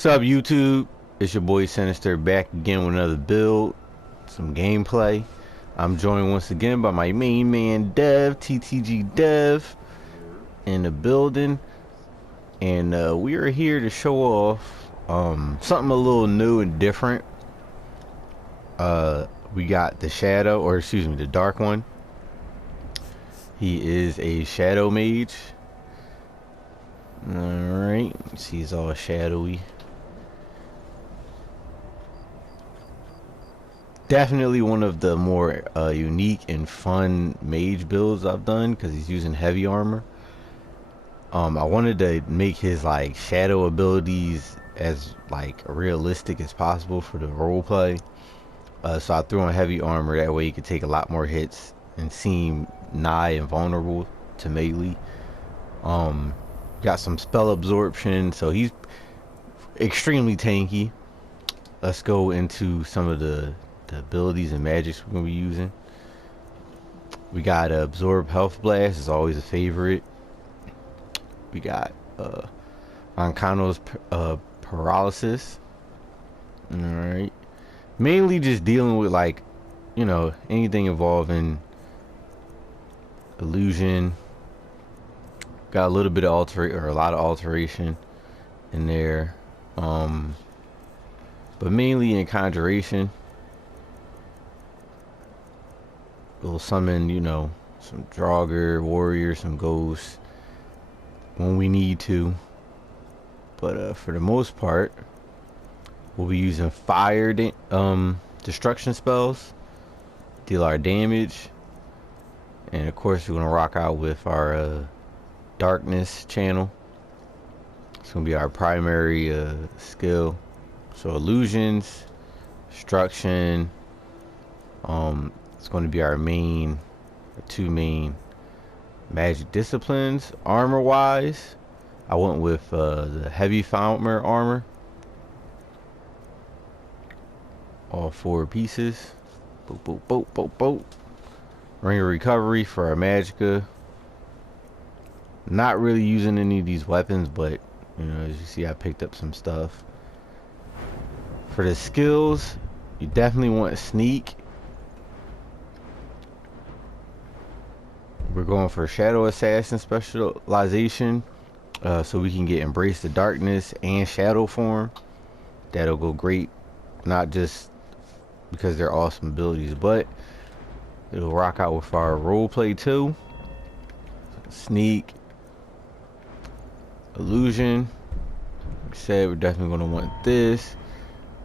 What's up, YouTube? It's your boy Sinister back again with another build, some gameplay. I'm joined once again by my main man Dev, TTG Dev, in the building, and we are here to show off something a little new and different. We got the shadow, or excuse me, the dark one. He is a shadow mage. Alright, see, he's all shadowy. Definitely one of the more unique and fun mage builds I've done, because he's using heavy armor. I wanted to make his like shadow abilities as like realistic as possible for the roleplay. So I threw on heavy armor, that way he could take a lot more hits and seem nigh invulnerable to melee. Got some spell absorption, so he's extremely tanky. Let's go into some of the abilities and magics we're going to be using. We got absorb health blast, is always a favorite. We got Ancano's paralysis. Alright. Mainly just dealing with, like, you know, anything involving illusion. Got a little bit of a lot of alteration in there. But mainly in conjuration. We'll summon, you know, some Draugr, warrior, some ghosts when we need to. But for the most part, we'll be using fire destruction spells, deal our damage, and of course we're gonna rock out with our darkness channel. It's gonna be our primary skill. So illusions, destruction. It's going to be our two main magic disciplines. Armor wise, I went with the heavy Falmer armor, all 4 pieces. Boop, boop, boop, boop, boop. Ring of recovery for our magicka. Not really using any of these weapons, but you know, as you see, I picked up some stuff. For the skills, you definitely want sneak. We're going for shadow assassin specialization, so we can get embrace the darkness and shadow form. That'll go great, not just because they're awesome abilities, but it'll rock out with our roleplay too. Sneak, illusion. Like I said, we're definitely going to want this.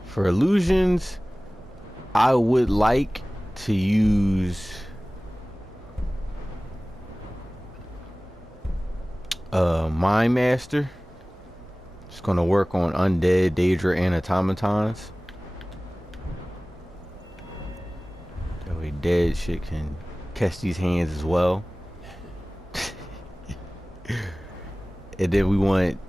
For illusions, I would like to use Mind Master. Just gonna work on undead, Daedra, and automatons. That way dead shit can catch these hands as well. And then we want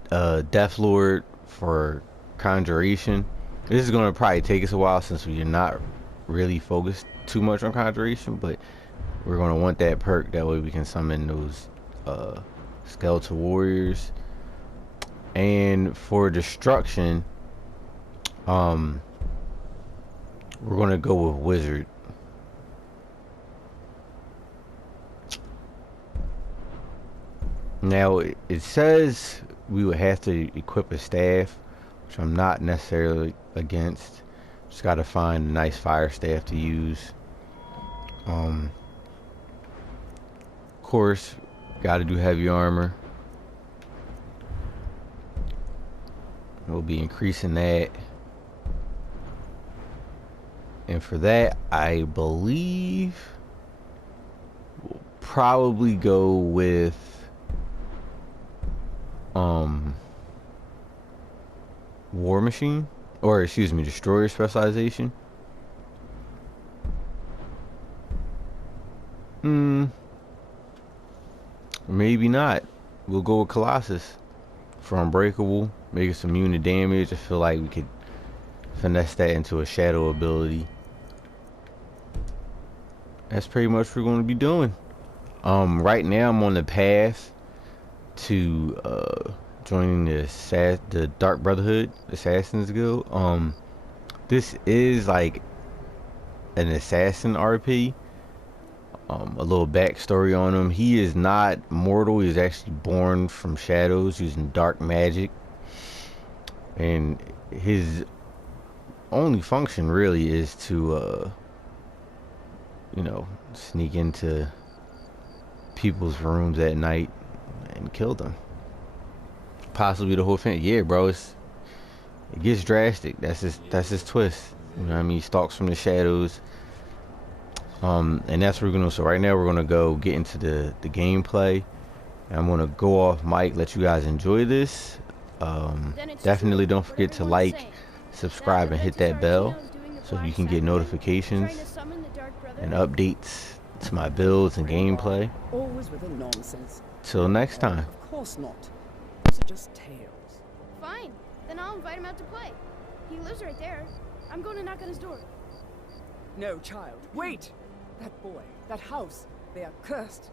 Death Lord for conjuration. This is gonna probably take us a while since we're not really focused too much on conjuration, but we're gonna want that perk, that way we can summon those skeletal warriors. And for destruction, we're gonna go with wizard. Now it says we would have to equip a staff, which I'm not necessarily against. Just gotta find a nice fire staff to use. Of course, gotta do heavy armor. We'll be increasing that. And for that, I believe we'll probably go with War Machine, or excuse me, Destroyer specialization. Maybe not. We'll go with Colossus for Unbreakable. Make us immune to damage. I feel like we could finesse that into a shadow ability. That's pretty much what we're going to be doing. Right now I'm on the path to joining the Dark Brotherhood Assassins Guild. This is like an assassin RP. A little backstory on him. He is not mortal. He's actually born from shadows using dark magic. And his only function really is to, sneak into people's rooms at night and kill them. Possibly the whole thing. Yeah, bro. It gets drastic. That's his twist. You know what I mean? He stalks from the shadows. And that's what we're gonna. So right now we're gonna go get into the gameplay. And I'm gonna go off mic, let you guys enjoy this. Definitely don't forget to like, subscribe, and hit that bell so you can get notifications and updates to my builds and gameplay. Always with the nonsense. Till next time. Of course not. Those are just tales. Fine. Then I'll invite him out to play. He lives right there. I'm going to knock on his door. No, child. Wait! That boy, that house, they are cursed.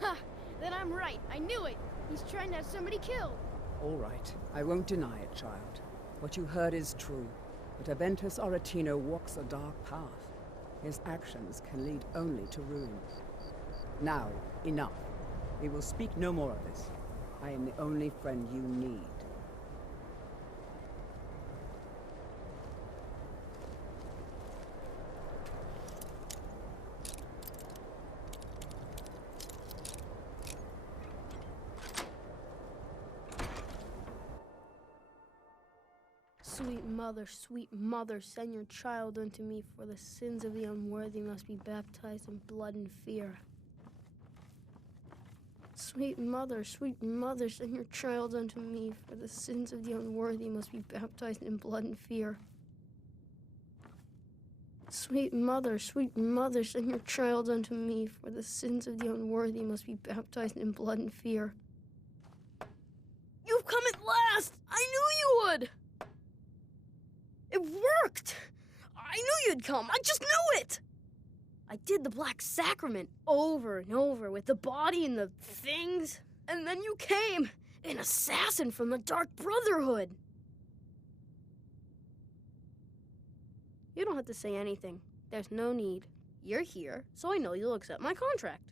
Ha! Then I'm right. I knew it. He's trying to have somebody killed. All right. I won't deny it, child. What you heard is true. But Aventus Aretino walks a dark path. His actions can lead only to ruin. Now, enough. We will speak no more of this. I am the only friend you need. Sweet mother, send your child unto me, for the sins of the unworthy must be baptized in blood and fear. Sweet mother, send your child unto me, for the sins of the unworthy must be baptized in blood and fear. Sweet mother, send your child unto me, for the sins of the unworthy must be baptized in blood and fear. You've come at last! I knew you would! It worked! I knew you'd come! I just knew it! I did the Black Sacrament over and over with the body and the things, and then you came, an assassin from the Dark Brotherhood. You don't have to say anything. There's no need. You're here, so I know you'll accept my contract.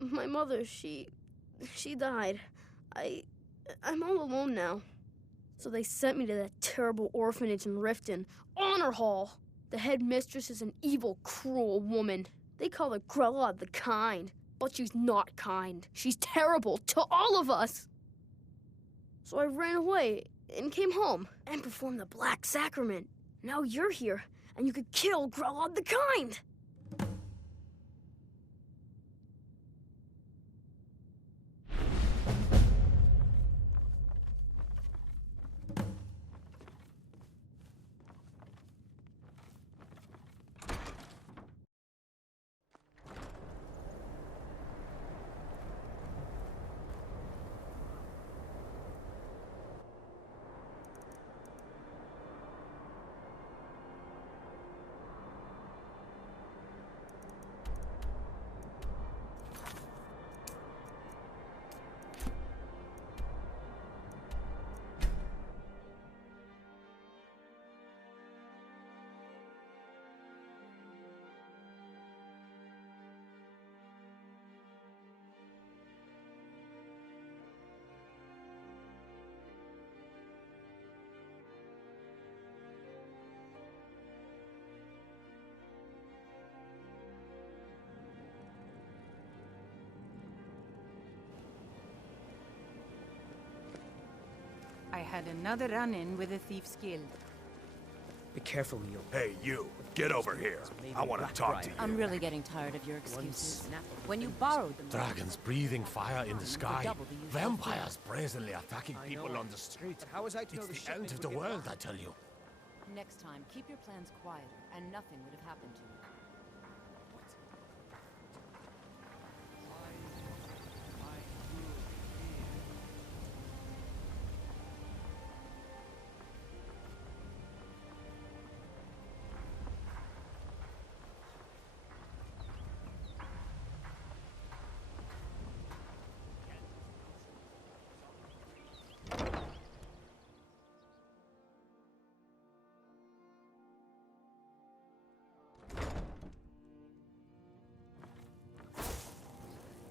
My mother, she died. I'm all alone now. So they sent me to that terrible orphanage in Riften, Honor Hall. The head mistress is an evil, cruel woman. They call her Grella the Kind, but she's not kind. She's terrible to all of us. So I ran away and came home and performed the Black Sacrament. Now you're here, and you could kill Grella the Kind. I had another run-in with a Thief's Guild. Be careful, Leo. Hey, you! Get over here! I want to talk to you. I'm really getting tired of your excuses. When you borrowed them... Dragons breathing fire in the sky. Vampires brazenly attacking people on the street. How was I to know It's the the ship end would of the get world, I tell you. Next time, keep your plans quieter, and nothing would have happened to you.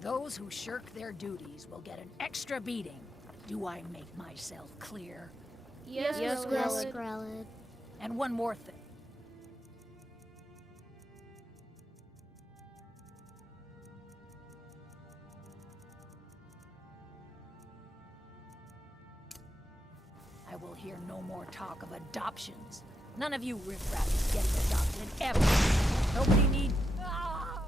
Those who shirk their duties will get an extra beating. Do I make myself clear? Yes, Grelid. And one more thing. I will hear no more talk of adoptions. None of you riffraff is getting adopted, ever. Nobody need... Ah!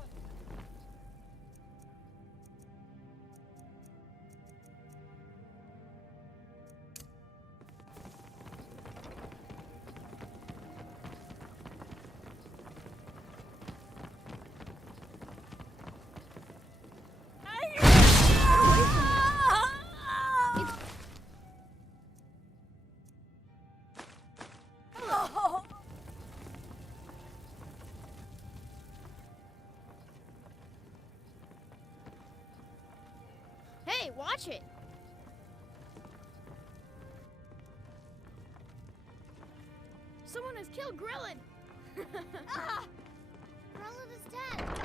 Hey, watch it! Someone has killed Grillin! Ah! Grillin is dead!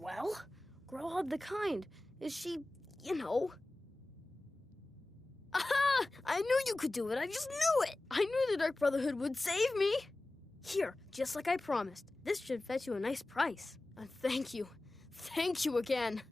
Well, Growhub the Kind. Is she, you know... Aha! I knew you could do it. I just knew it. I knew the Dark Brotherhood would save me. Here, just like I promised. This should fetch you a nice price. And thank you. Thank you again.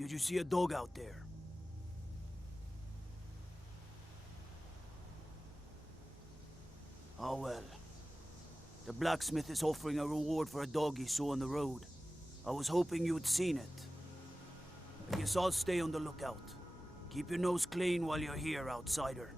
Did you see a dog out there? Oh well. The blacksmith is offering a reward for a dog he saw on the road. I was hoping you'd seen it. I guess I'll stay on the lookout. Keep your nose clean while you're here, outsider.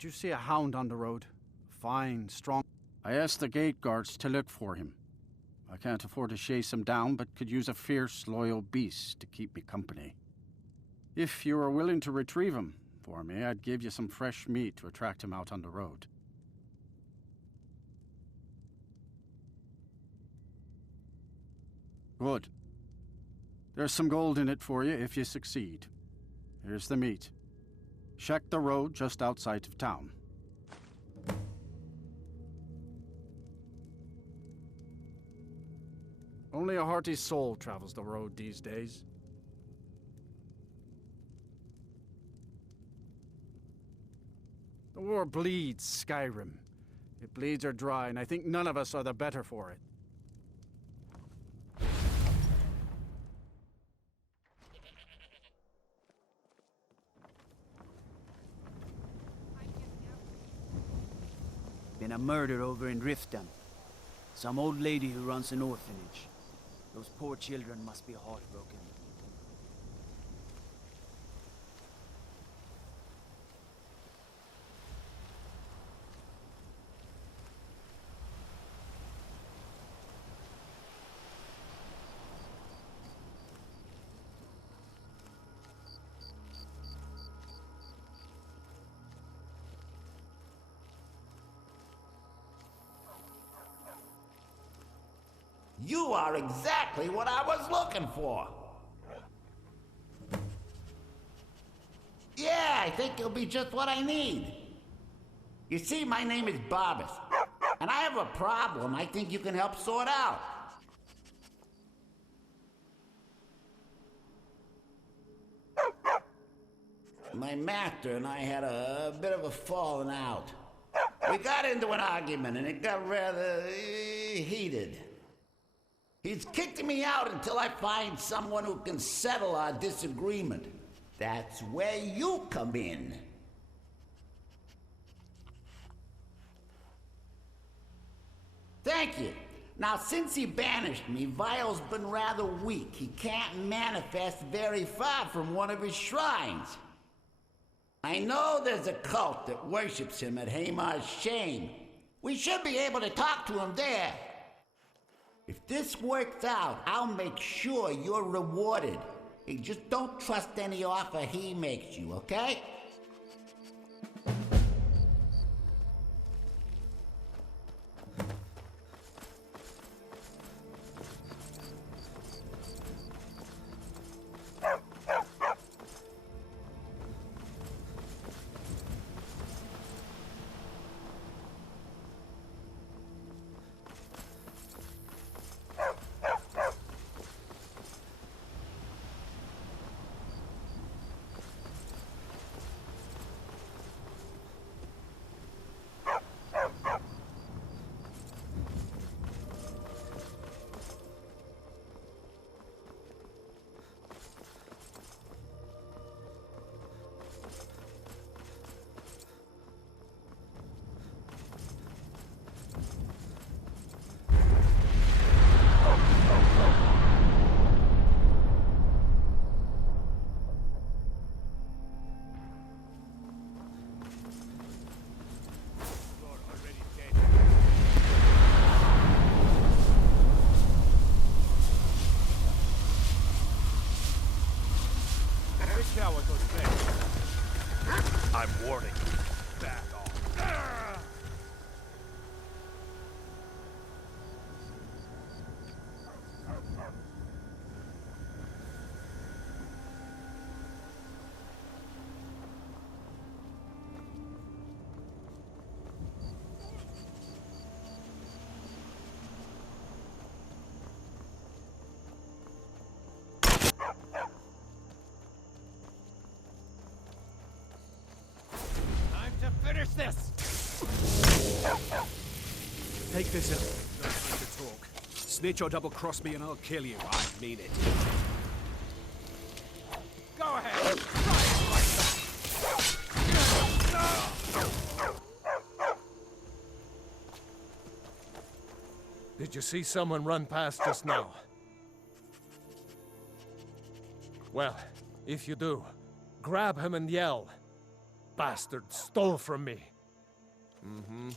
Did you see a hound on the road? Fine, strong. I asked the gate guards to look for him. I can't afford to chase him down, but could use a fierce, loyal beast to keep me company. If you were willing to retrieve him for me, I'd give you some fresh meat to attract him out on the road. Good. There's some gold in it for you if you succeed. Here's the meat. Check the road just outside of town. Only a hearty soul travels the road these days. The war bleeds Skyrim. It bleeds her dry, and I think none of us are the better for it. Been a murder over in Riften. Some old lady who runs an orphanage. Those poor children must be heartbroken. You are exactly what I was looking for. Yeah, I think it'll be just what I need. You see, my name is Barbas, and I have a problem I think you can help sort out. My master and I had a bit of a falling out. We got into an argument and it got rather heated. He's kicked me out until I find someone who can settle our disagreement. That's where you come in. Thank you. Now, since he banished me, Vile's been rather weak. He can't manifest very far from one of his shrines. I know there's a cult that worships him at Hamar's Shame. We should be able to talk to him there. If this works out, I'll make sure you're rewarded. Hey, just don't trust any offer he makes you, okay? this! Take this in. No time to talk. Snitch or double-cross me and I'll kill you. I mean it. Go ahead! Did you see someone run past just now? Well, if you do, grab him and yell. Bastard stole from me. Mm-hmm.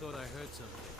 Thought I heard something.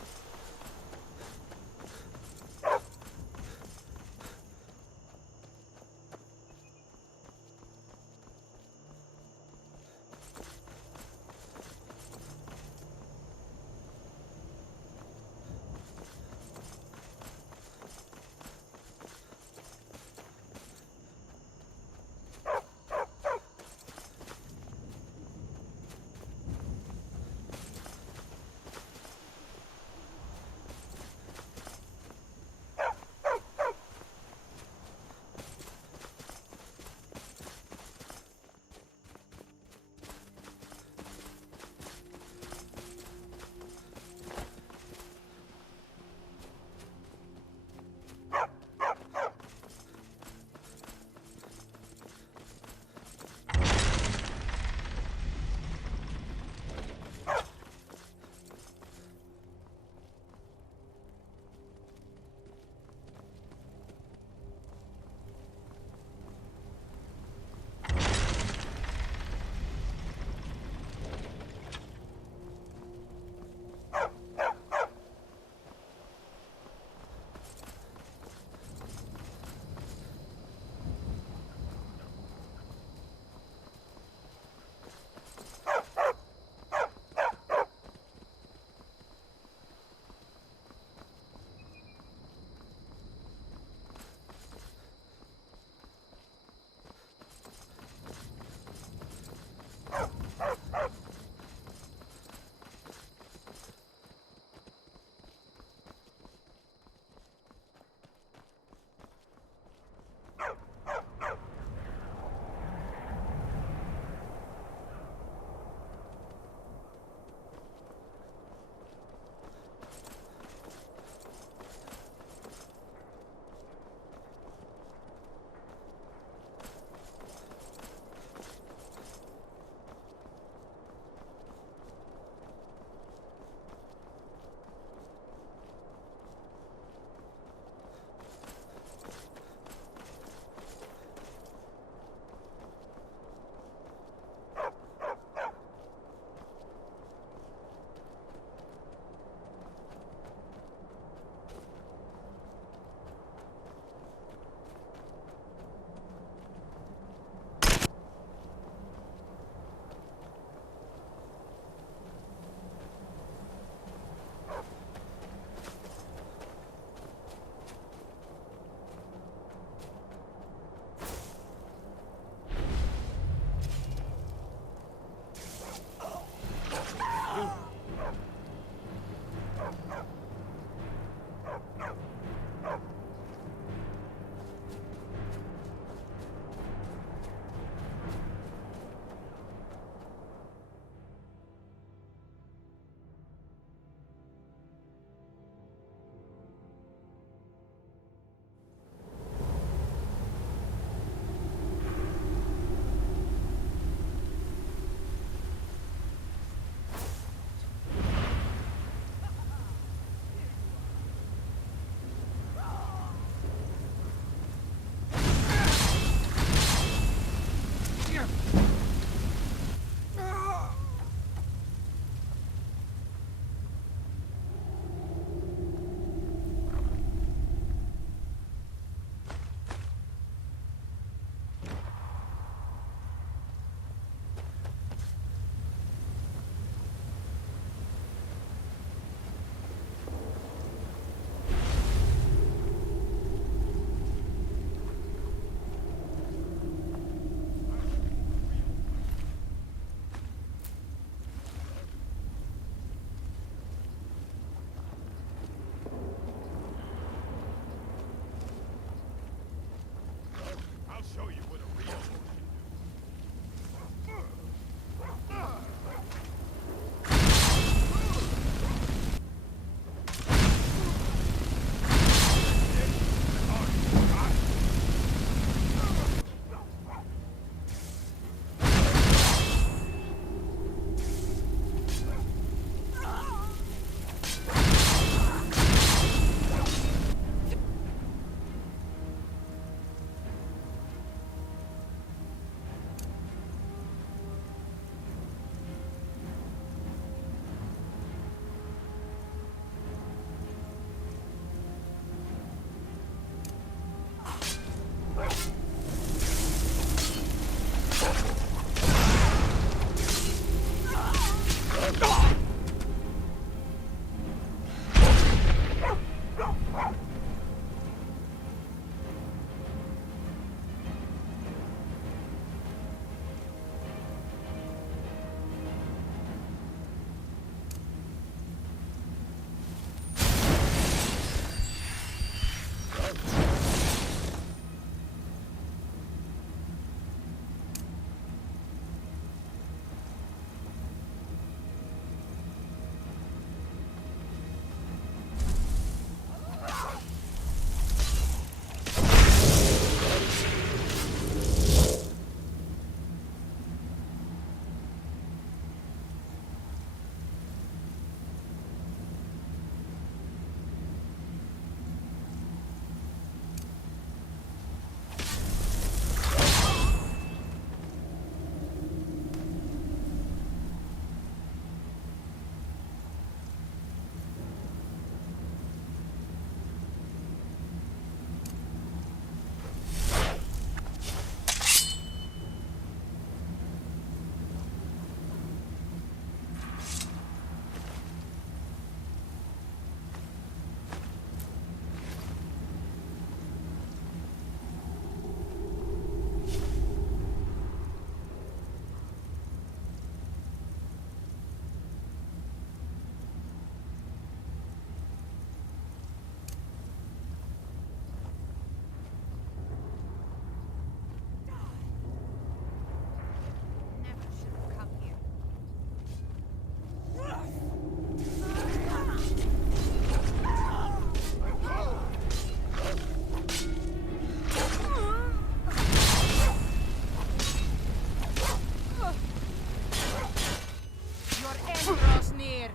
draws near.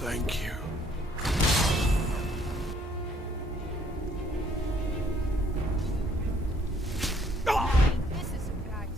Thank you. This is surprise.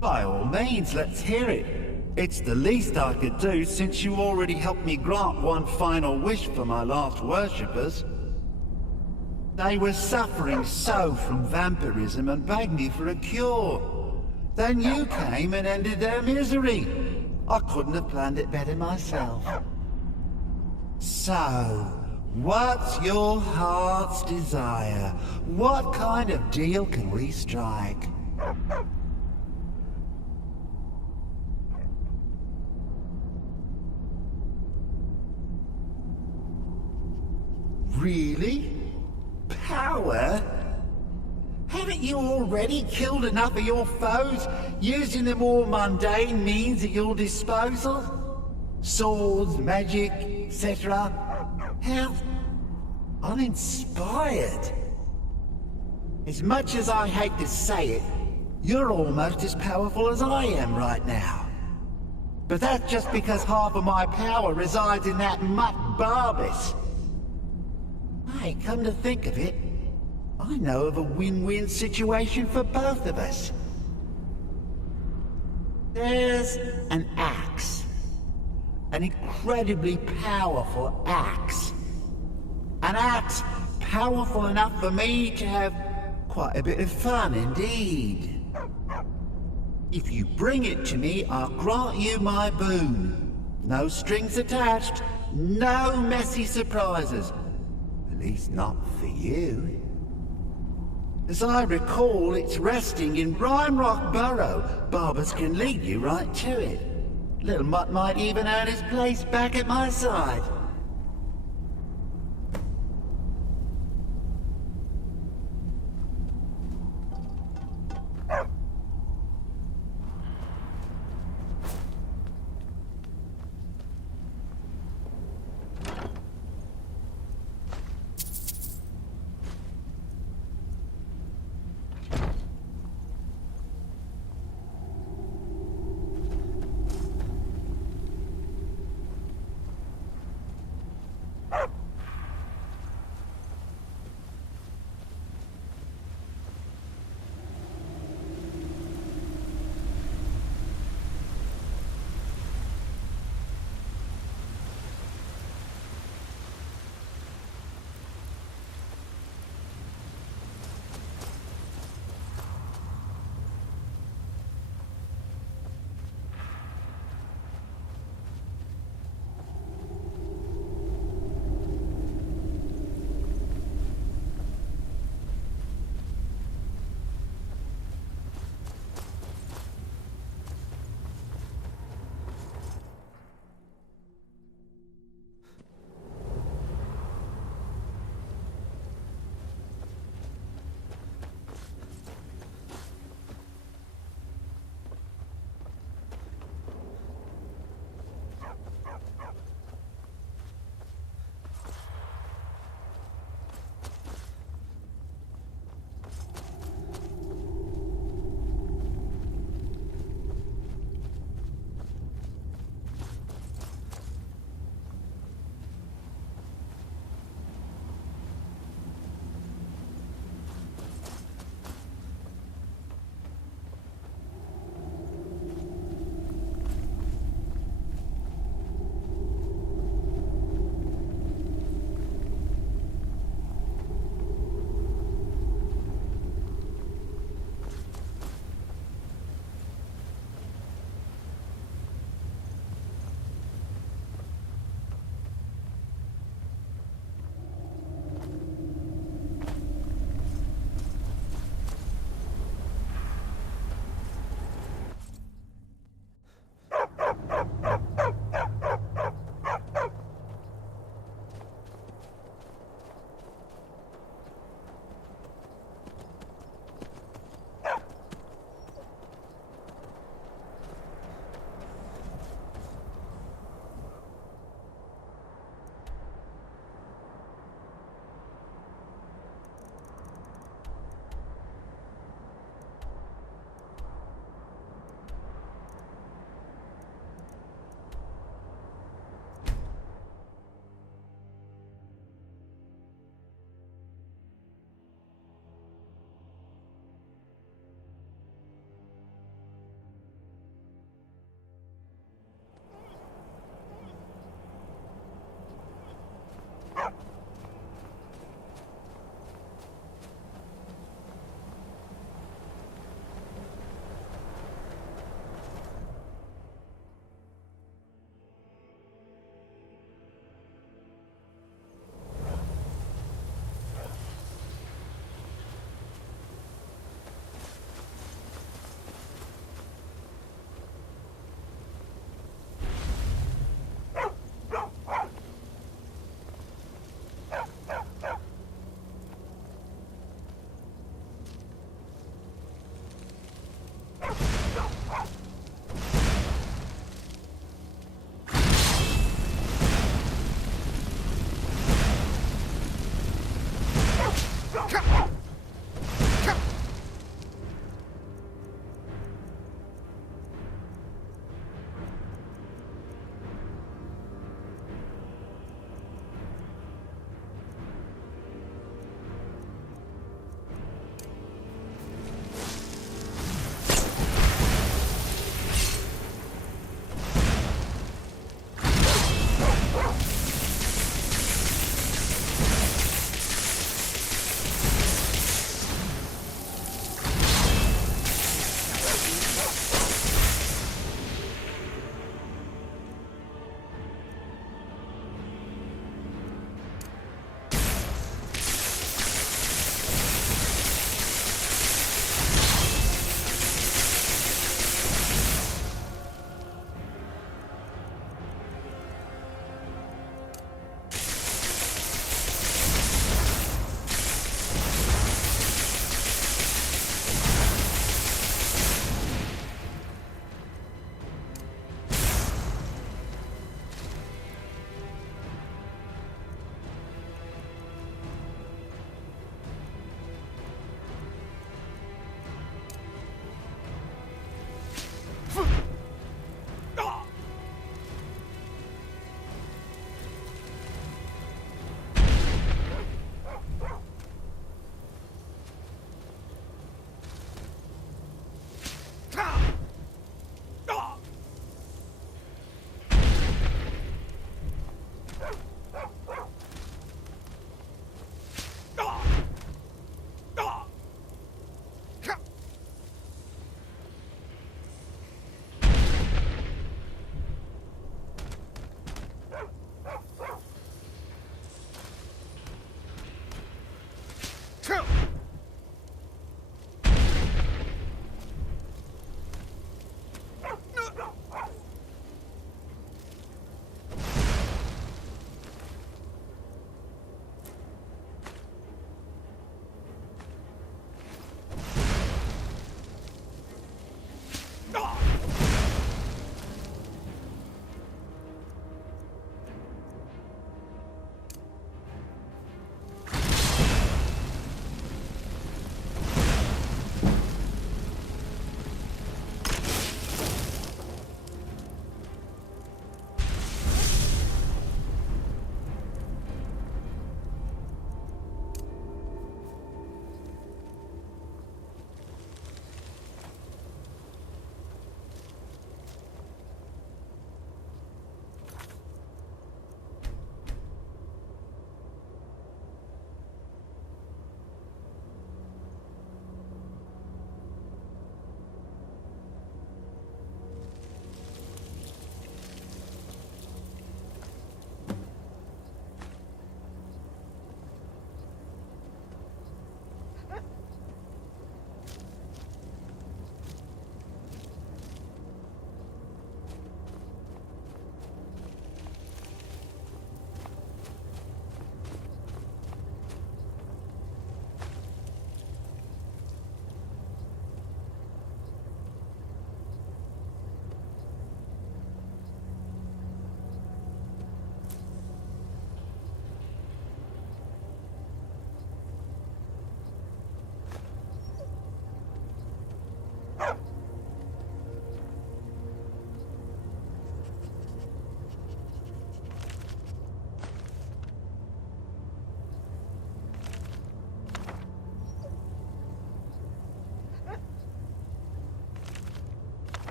By all means, let's hear it. It's the least I could do since you already helped me grant one final wish for my last worshippers. They were suffering so from vampirism and begged me for a cure. Then you came and ended their misery. I couldn't have planned it better myself. So, what's your heart's desire? What kind of deal can we strike? Really? Power? Haven't you already killed enough of your foes, using the more mundane means at your disposal? Swords, magic, etc. How uninspired. As much as I hate to say it, you're almost as powerful as I am right now. But that's just because half of my power resides in that mutt Barbas. Hey, come to think of it, I know of a win-win situation for both of us. There's an axe. An incredibly powerful axe. An axe powerful enough for me to have quite a bit of fun indeed. If you bring it to me, I'll grant you my boon. No strings attached, no messy surprises. At least not for you. As I recall, it's resting in Rhymerock Burrow. Barbers can lead you right to it. Little Mutt might even earn his place back at my side.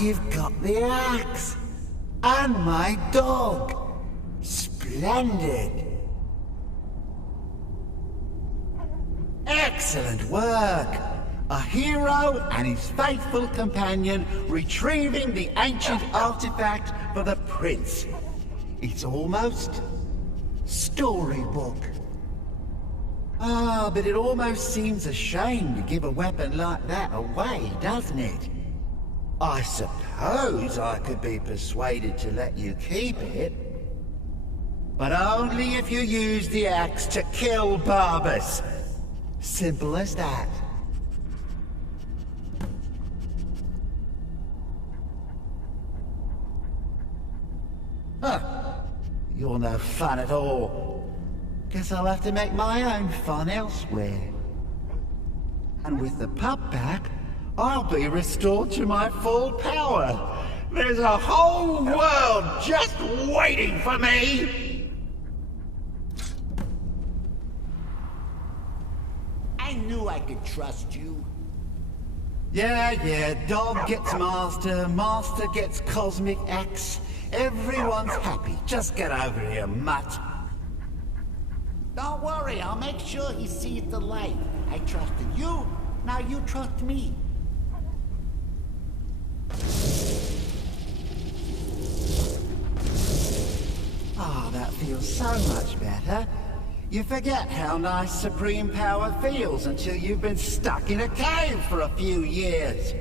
you've got the axe. And my dog. Splendid. Excellent work. A hero and his faithful companion retrieving the ancient artifact for the prince. It's almost storybook. Ah, but it almost seems a shame to give a weapon like that away, doesn't it? I suppose I could be persuaded to let you keep it. But only if you use the axe to kill Barbas. Simple as that. Huh. You're no fun at all. Guess I'll have to make my own fun elsewhere. And with the pup back, I'll be restored to my full power. There's a whole world just waiting for me! I knew I could trust you. Yeah, dog gets master, master gets cosmic axe. Everyone's happy. Just get over here, mutt. Don't worry, I'll make sure he sees the light. I trusted you, now you trust me. Ah, that feels so much better. You forget how nice supreme power feels until you've been stuck in a cave for a few years.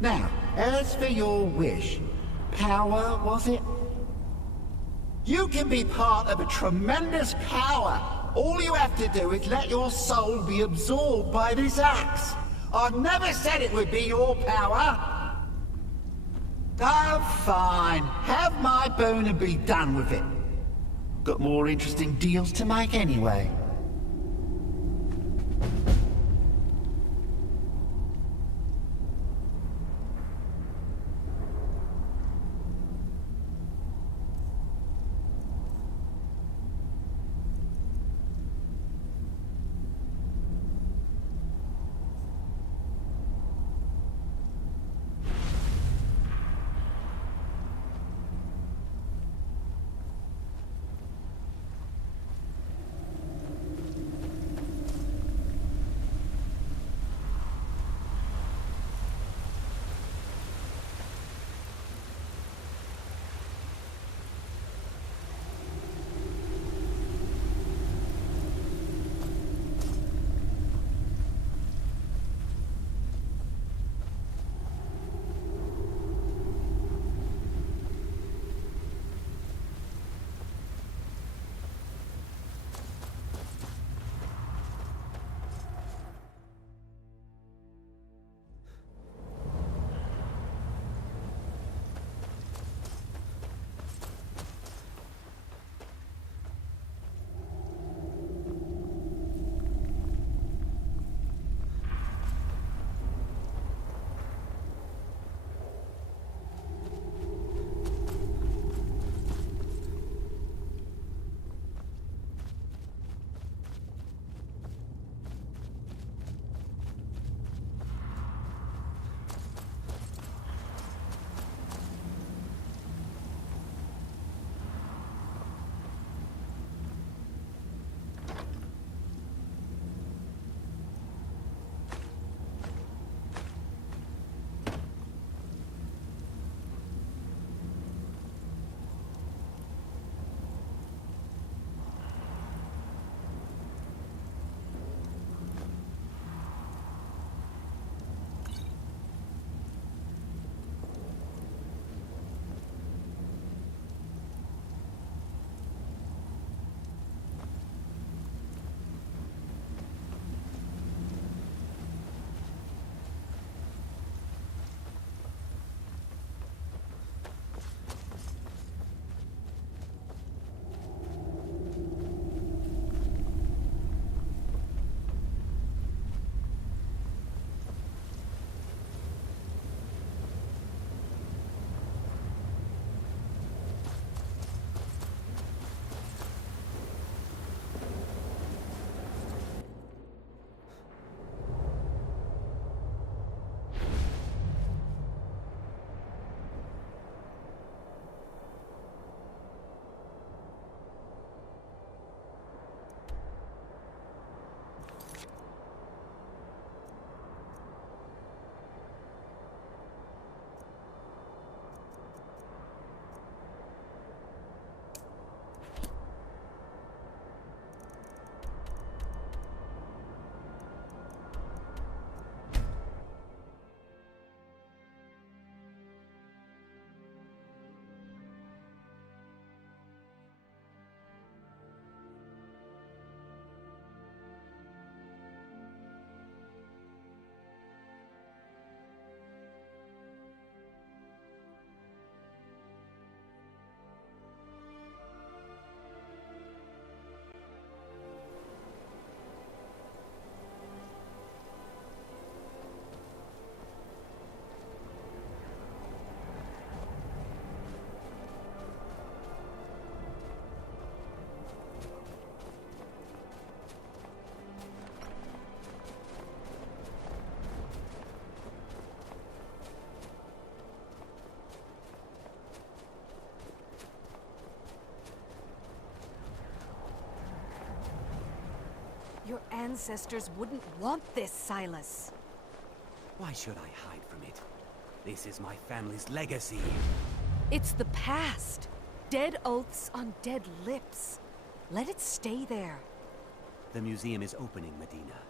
Now, as for your wish, power, was it? You can be part of a tremendous power. All you have to do is let your soul be absorbed by this axe. I've never said it would be your power. Oh, fine. Have my boon and be done with it. Got more interesting deals to make anyway. Your ancestors wouldn't want this, Silas. Why should I hide from it? This is my family's legacy. It's the past. Dead oaths on dead lips. Let it stay there. The museum is opening, Medina.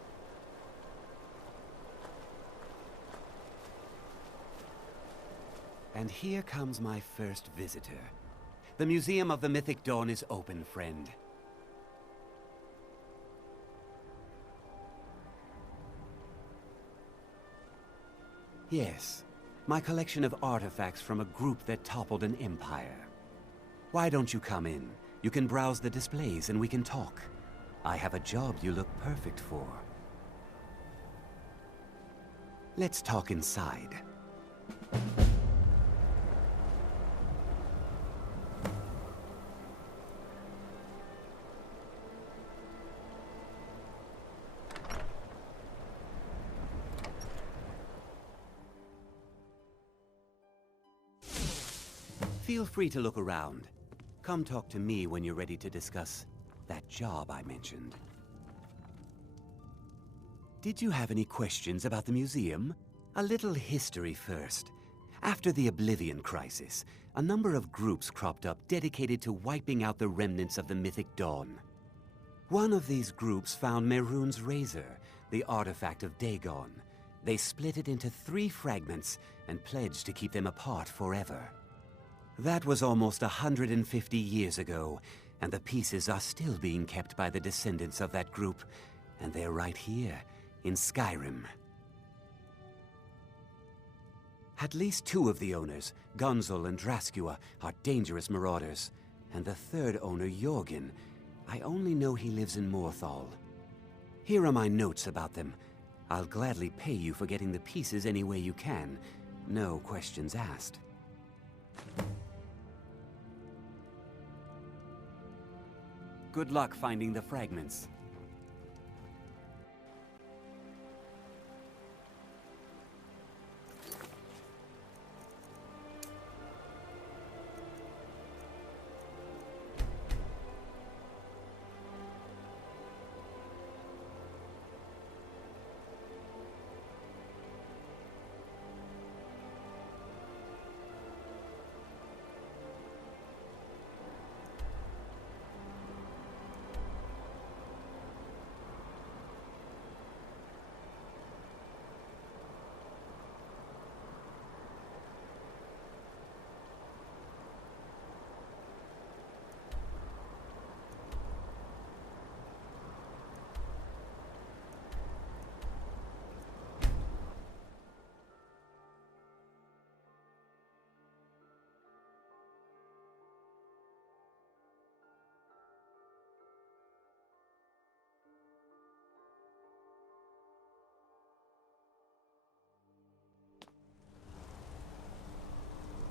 And here comes my first visitor. The Museum of the Mythic Dawn is open, friend. Yes, my collection of artifacts from a group that toppled an empire. Why don't you come in? You can browse the displays and we can talk. I have a job you look perfect for. Let's talk inside. Feel free to look around. Come talk to me when you're ready to discuss that job I mentioned. Did you have any questions about the museum? A little history first. After the Oblivion Crisis, a number of groups cropped up dedicated to wiping out the remnants of the Mythic Dawn. One of these groups found Mehrunes' razor, the artifact of Dagon. They split it into 3 fragments and pledged to keep them apart forever. That was almost 150 years ago, and the pieces are still being kept by the descendants of that group, and they're right here, in Skyrim. At least 2 of the owners, Gunzel and Draskua, are dangerous marauders, and the 3rd owner, Jorgen, I only know he lives in Morthal. Here are my notes about them. I'll gladly pay you for getting the pieces any way you can. No questions asked. Good luck finding the fragments.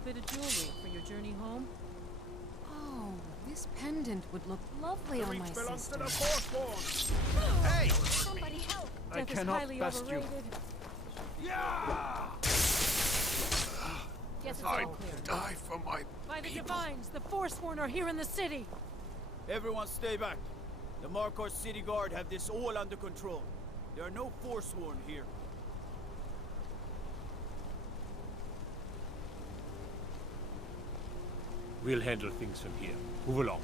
Bit of jewelry for your journey home? Oh, this pendant would look lovely on my sister. Hey! Somebody help! I Death is cannot highly best you. overrated. Yeah! Guess it's I all clear. die for my By the people. Divines, the Forsworn are here in the city! Everyone stay back. The Markarth City Guard have this all under control. There are no Forsworn here. We'll handle things from here. Move along.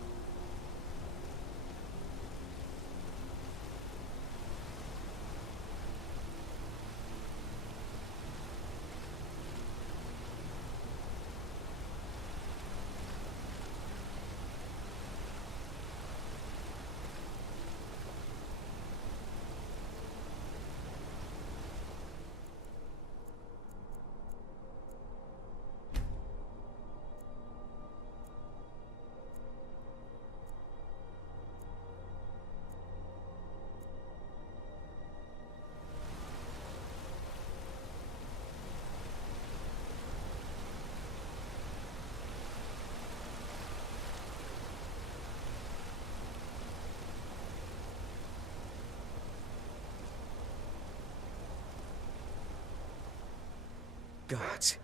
Gods.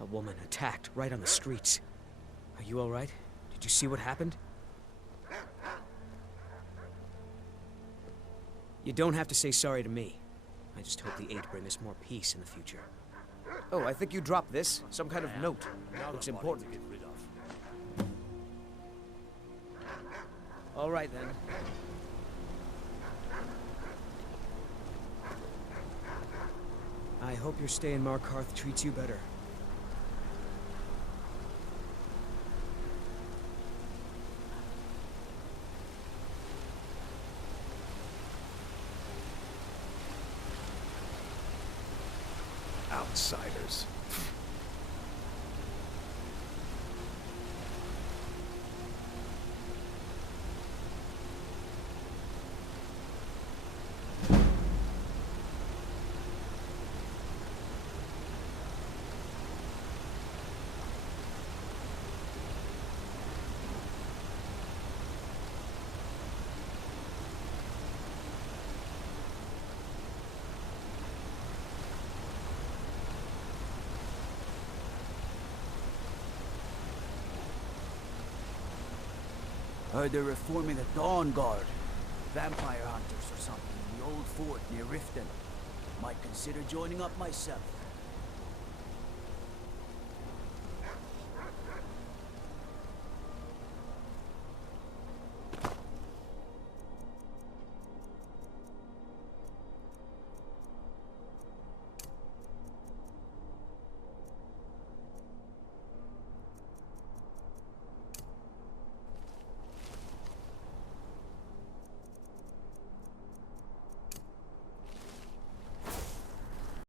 A woman attacked right on the streets. Are you all right? Did you see what happened? You don't have to say sorry to me. I just hope the Eight bring us more peace in the future. Oh, I think you dropped this. Some kind of note. Looks important. All right, then. I hope your stay in Markarth treats you better. Outsiders. Heard they're reforming the Dawn Guard. Vampire hunters or something in the old fort near Riften. Might consider joining up myself.